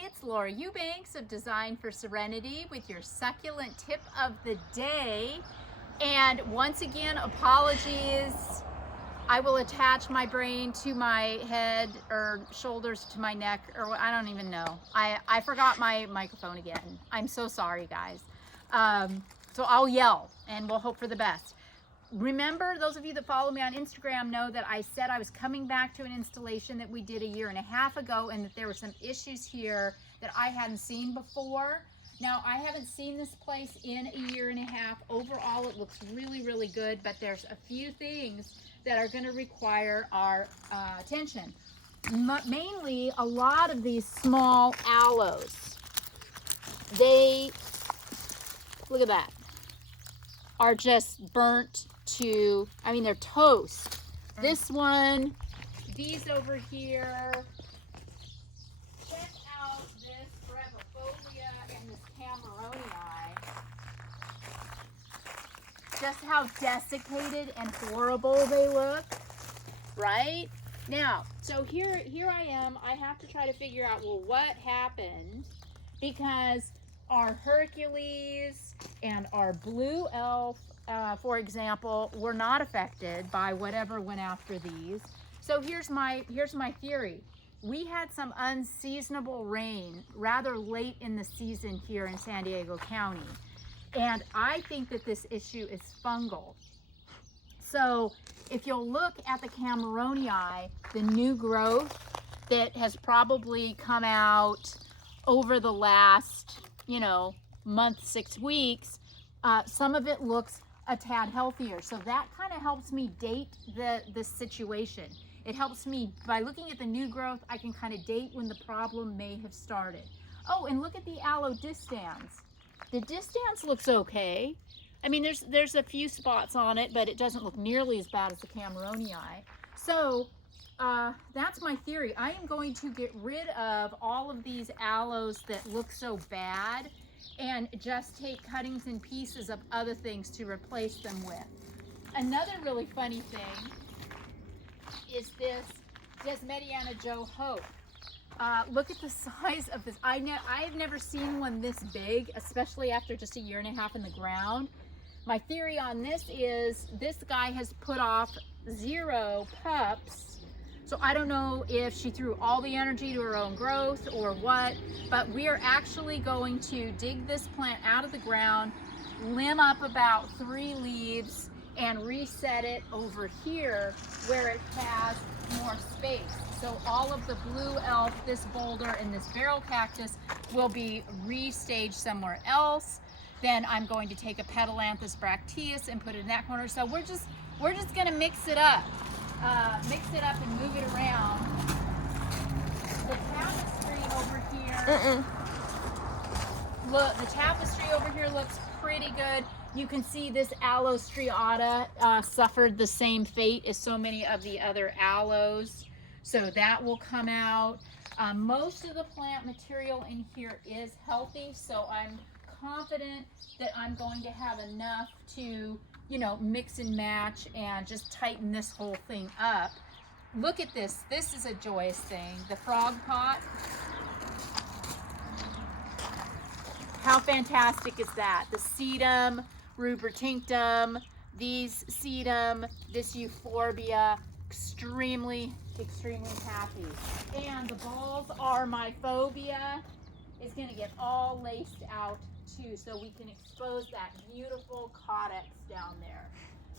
It's Laura Eubanks of Design for Serenity with your succulent tip of the day. And once again, apologies. I will attach my brain to my head or shoulders to my neck, or I don't even know. I forgot my microphone again. I'm so sorry, guys. So I'll yell and we'll hope for the best. Remember, those of you that follow me on Instagram know that I said I was coming back to an installation that we did 1.5 years ago and that there were some issues here that I hadn't seen before. Now, I haven't seen this place in 1.5 years. Overall, it looks really, really good, but there's a few things that are going to require our attention. Mainly, a lot of these small aloes, look at that, are just burnt to, I mean, they're toast. This one, these over here, check out this brevifolia and this cameronii. Just how desiccated and horrible they look, right? Now, so here I am. I have to try to figure out, well, what happened? Because our Hercules and our blue elf, for example, were not affected by whatever went after these. So here's my theory. We had some unseasonable rain rather late in the season here in San Diego County. And I think that this issue is fungal. So if you'll look at the cameronii, the new growth that has probably come out over the last, month, 6 weeks, some of it looks a tad healthier. So that kind of helps me date the situation. It helps me, by looking at the new growth, I can kind of date when the problem may have started. Oh, and look at the aloe distans. The distance looks okay. I mean, there's a few spots on it, but it doesn't look nearly as bad as the cameronii. So that's my theory. I am going to get rid of all of these aloes that look so bad and just take cuttings and pieces of other things to replace them with. Another really funny thing is this Desmediana Joe Hope. Look at the size of this. I've never seen one this big, especially after just 1.5 years in the ground. My theory on this is this guy has put off 0 pups. So I don't know if she threw all the energy to her own growth or what, but we are actually going to dig this plant out of the ground, limb up about 3 leaves, and reset it over here where it has more space. So all of the blue elf, this boulder, and this barrel cactus will be restaged somewhere else. Then I'm going to take a Petalanthus bracteus and put it in that corner. So we're just gonna mix it up and move it around. The tapestry over here, look, the tapestry over here looks pretty good. You can see this aloe striata suffered the same fate as so many of the other aloes. So that will come out. Most of the plant material in here is healthy, so I'm confident that I'm going to have enough to, mix and match and just tighten this whole thing up. Look at this. This is a joyous thing. The frog pot. How fantastic is that? The sedum, rubertinctum, these sedum, this euphorbia, extremely happy. And the balls are my phobia. Is going to get all laced out too, so we can expose that beautiful caudex down there.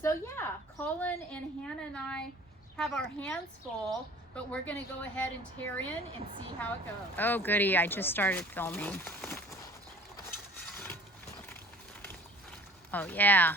So yeah, Colin and Hannah and I have our hands full, but we're going to go ahead and tear in and see how it goes. Oh goody, I just started filming. Oh yeah.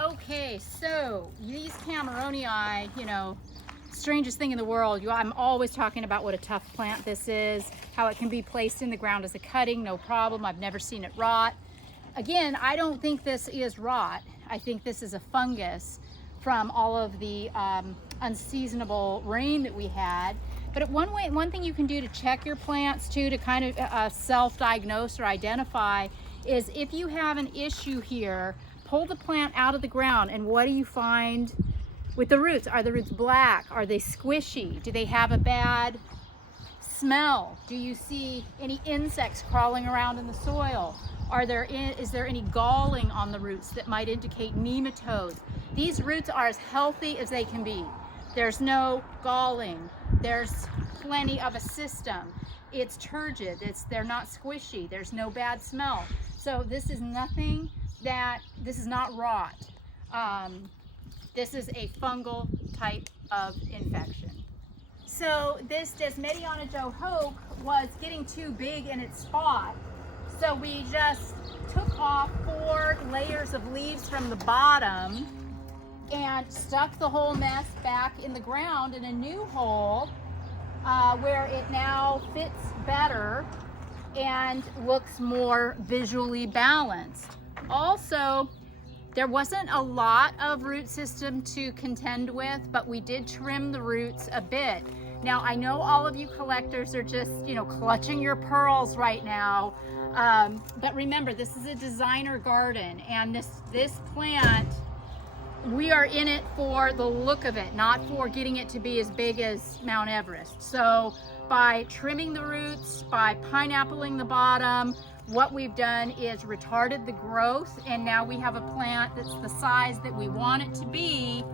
Okay, so these cameronii, strangest thing in the world. I'm always talking about what a tough plant this is, how it can be placed in the ground as a cutting, no problem. I've never seen it rot. again, I don't think this is rot. I think this is a fungus from all of the unseasonable rain that we had. But one thing you can do to check your plants too, to kind of self-diagnose or identify, is if you have an issue here, pull the plant out of the ground, and what do you find with the roots? Are the roots black? Are they squishy? Do they have a bad smell? Do you see any insects crawling around in the soil? Is there any galling on the roots that might indicate nematodes? These roots are as healthy as they can be. There's no galling. There's plenty of a system. It's turgid. They're not squishy. There's no bad smell. So this is nothing this is not rot. This is a fungal type of infection. So this Desmediana Joe Hoke was getting too big in its spot. So we just took off 4 layers of leaves from the bottom and stuck the whole mess back in the ground in a new hole where it now fits better and looks more visually balanced. Also, there wasn't a lot of root system to contend with, but we did trim the roots a bit. Now, I know all of you collectors are just, clutching your pearls right now. But remember, this is a designer garden, and this plant, we are in it for the look of it, not for getting it to be as big as Mount Everest. So by trimming the roots, by pineappling the bottom, what we've done is retarded the growth, and now we have a plant that's the size that we want it to be,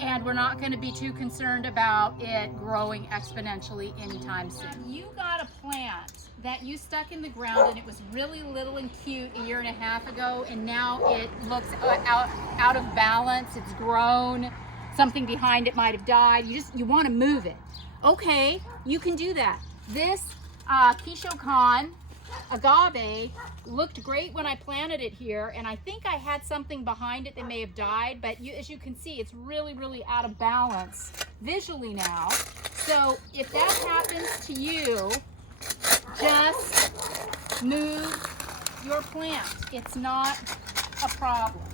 and we're not going to be too concerned about it growing exponentially anytime soon. You got a plant that you stuck in the ground and it was really little and cute a year and a half ago, and now it looks out of balance. It's grown, something behind it might have died. You want to move it. Okay, you can do that. This Kishokan agave looked great when I planted it here, and I think I had something behind it that may have died, but as you can see, it's really, really out of balance visually now. So if that happens to you, just move your plant. It's not a problem.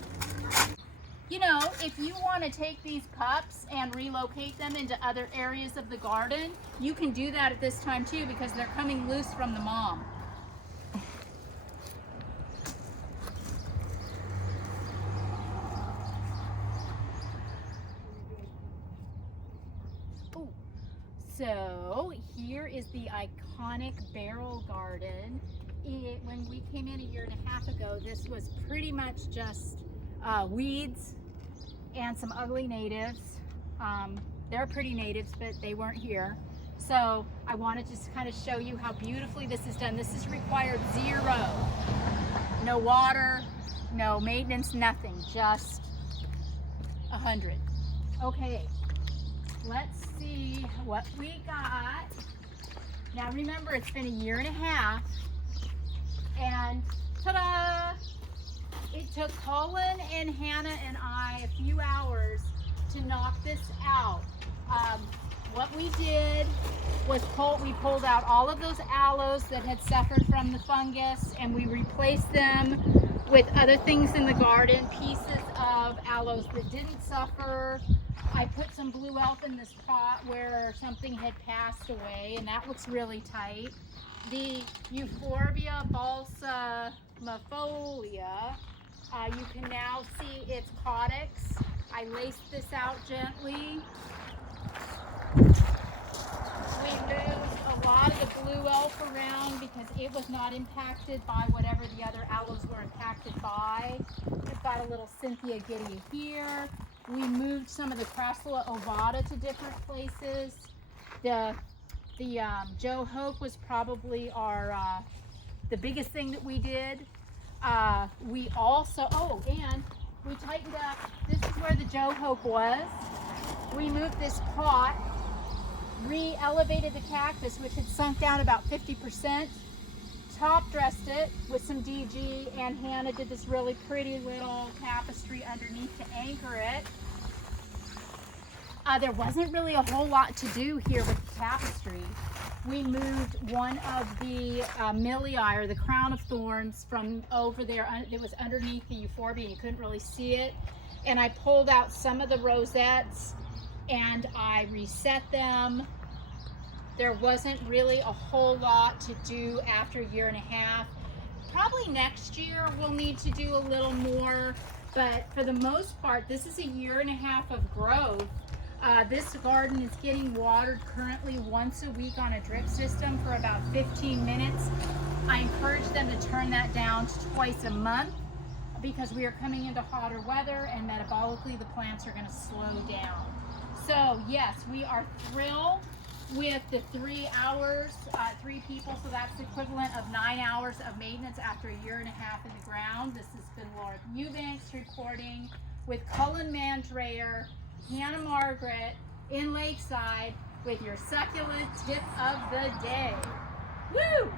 If you want to take these pups and relocate them into other areas of the garden, you can do that at this time too, because they're coming loose from the mom. So here is the iconic barrel garden. When we came in a year and a half ago, this was pretty much just weeds and some ugly natives. They're pretty natives, but they weren't here. So I wanted to just kind of show you how beautifully this is done. This has required 0. No water, no maintenance, nothing, just 100. Okay. Let's see what we got. Now remember, it's been a year and a half, and ta-da! It took Colin and Hannah and I a few hours to knock this out. What we did was we pulled out all of those aloes that had suffered from the fungus, and we replaced them with other things in the garden, pieces of aloes that didn't suffer. I put some blue elf in this pot where something had passed away, and that looks really tight. The Euphorbia balsamifolia, you can now see its caudex. I laced this out gently. We moved a lot of the blue elf around because it was not impacted by whatever the other aloes were impacted by. We've got a little Cynthia Giddea here. We moved some of the Crassula ovata to different places. The Joe Hoke was probably the biggest thing that we did. We also, and we tightened up. This is where the Joe Hoke was. We moved this pot, re-elevated the cactus, which had sunk down about 50%, top dressed it with some DG, and Hannah did this really pretty little tapestry underneath to anchor it. There wasn't really a whole lot to do here with the tapestry. We moved one of the milii, or the crown of thorns, from over there. It was underneath the euphorbia. You couldn't really see it. And I pulled out some of the rosettes and I reset them. There wasn't really a whole lot to do after a year and a half. Probably next year we'll need to do a little more, but for the most part, this is a year and a half of growth. This garden is getting watered currently once a week on a drip system for about 15 minutes. I encourage them to turn that down to twice a month because we are coming into hotter weather and metabolically the plants are going to slow down. So yes, we are thrilled with the 3 hours, 3 people, so that's the equivalent of 9 hours of maintenance after a year and a half in the ground. This has been Laura Eubanks reporting with Cullen Mandrayer, Hannah Margaret in Lakeside with your succulent tip of the day. Woo!